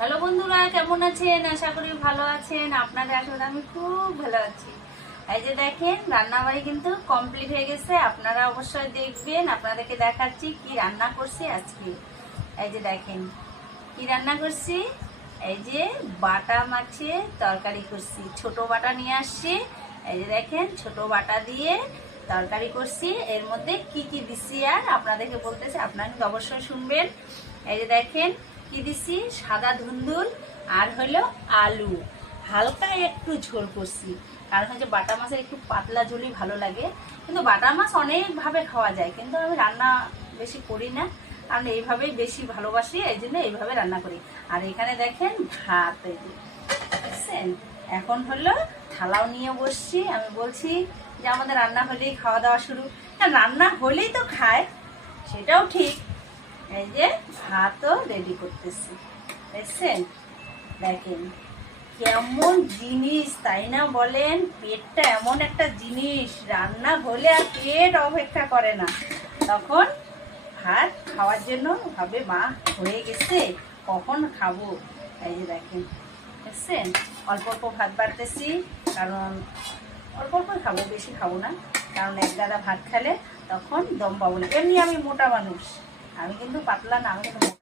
Hello বন্ধুরা, কেমন আছেন? আশা করি ভালো আছেন। আপনাদের আসলে আমি খুব ভালো আছি। এই যে দেখেন, রান্নাবাড়ি কিন্তু কমপ্লিট হয়ে গেছে। আপনারা অবশ্যই দেখবেন, আপনাদেরকে দেখাচ্ছি কি রান্না করছি আজকে। এই যে দেখেন, কি রান্না করছি? এই যে বাটা মাছের তরকারি করছি। ছোট বাটা নিয়ে আসছি। এই যে দেখেন, ছোট বাটা দিয়ে তরকারি করছি। এর মধ্যে কি কি দিছি আর আপনাদেরকে বলতেছি, আপনারা অবশ্যই শুনবেন। এই যে দেখেন কি দিছি, সাদা ধুন্দুল আর হলো আলু। হালকা একটু ঝোল করছি। কারণ হচ্ছে বাটা মাছের একটু পাতলা ঝোলই ভালো লাগে। কিন্তু বাটা মাছ অনেকভাবে খাওয়া যায়, কিন্তু আমি রান্না বেশি করি না। কারণ এইভাবেই বেশি ভালোবাসি, এই জন্য এইভাবে রান্না করি। আর এখানে দেখেন ভাত এই দেখছেন এখন হলো থালাও নিয়ে বসছি। আমি বলছি যে আমাদের রান্না হলেই খাওয়া দাওয়া শুরু। না রান্না হলেই তো খায়, সেটাও ঠিক। এই যে ভাতও রেডি করতেছি। দেখছেন? দেখেন, কেমন জিনিস, তাই না বলেন? পেটটা এমন একটা জিনিস, রান্না হলে আর পেট অপেক্ষা করে না। তখন ভাত খাওয়ার জন্য ভাবে মা, হয়ে গেছে, কখন খাব? এই যে দেখেন, দেখছেন? অল্প অল্প ভাত বাড়তেছি, কারণ অল্প অল্প খাব, বেশি খাব না। কারণ এক গাদা ভাত খেলে তখন দম পাবো না। এমনি আমি মোটা মানুষ। আমি কিন্তু পাতলা না আমি কিন্তু